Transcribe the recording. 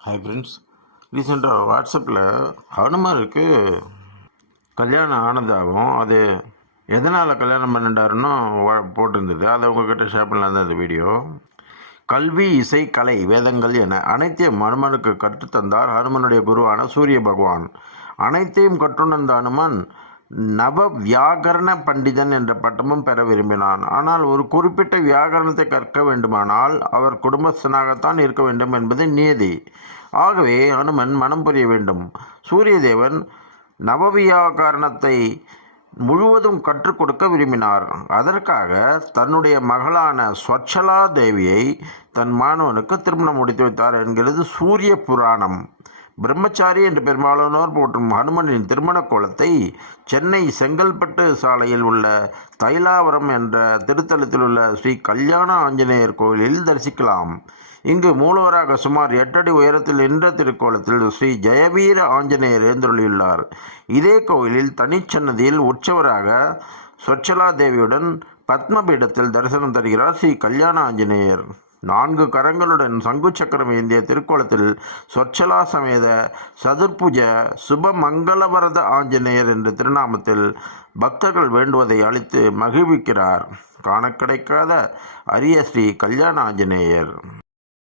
Hi friends, ரீசெண்டாக வாட்ஸ்அப்பில் ஹனுமாருக்கு கல்யாணம் ஆனதாகவும் அது எதனால் கல்யாணம் பண்ணிட்டாருன்னு போட்டிருந்தது. அதை உங்ககிட்ட ஷேர் பண்ணலாம் தான் இந்த வீடியோ. கல்வி, இசை, கலை, வேதங்கள் என அனைத்தையும் ஹனுமனுக்கு கற்றுத்தந்தார் ஹனுமனுடைய குருவான சூரிய பகவான். அனைத்தையும் கற்றுணர்ந்த ஹனுமன் நவ வியாகரண பண்டிதன் என்ற பட்டமும் பெற விரும்பினான். ஆனால் ஒரு குறிப்பிட்ட வியாகரணத்தை கற்க வேண்டுமானால் அவர் குடும்பஸ்தனாகத்தான் இருக்க வேண்டும் என்பது நியதி. ஆகவே ஹனுமன் மனம் புரிய வேண்டும். சூரிய தேவன் நவவியாகரணத்தை முழுவதும் கற்றுக் கொடுக்க விரும்பினார். அதற்காக தன்னுடைய மகளான ஸ்வச்சலா தேவியை தன் மாணவனுக்கு திருமணம் முடித்து வைத்தார் என்கிறது சூரிய புராணம். பிரம்மச்சாரி என்று பெரும்பாலானோர் போற்றும் ஹனுமனின் திருமண கோலத்தை சென்னை செங்கல்பட்டு சாலையில் உள்ள தைலாவரம் என்ற திருத்தலத்தில் உள்ள ஸ்ரீ கல்யாண ஆஞ்சநேயர் கோயிலில் தரிசிக்கலாம். இங்கு மூலவராக சுமார் 8 அடி உயரத்தில் நின்ற திருக்கோலத்தில் ஸ்ரீ ஜெயவீர ஆஞ்சநேயர் எழுந்தருளியுள்ளார். இதே கோயிலில் தனிச்சன்னதியில் உற்சவராக ஸ்வச்சலா தேவியுடன் பத்மபீடத்தில் தரிசனம் தருகிறார் ஸ்ரீ கல்யாண ஆஞ்சநேயர். 4 கரங்களுடன் சங்கு சக்கரம் ஏந்திய திருக்கோலத்தில் ஸ்வச்சலா சமேத சதுர்புஜ சுப மங்களவரத ஆஞ்சநேயர் என்ற திருநாமத்தில் பக்தர்கள் வேண்டுவதை அளித்து மகிழ்விக்கிறார். காண கிடைக்காத அரிய ஸ்ரீ கல்யாண ஆஞ்சநேயர்.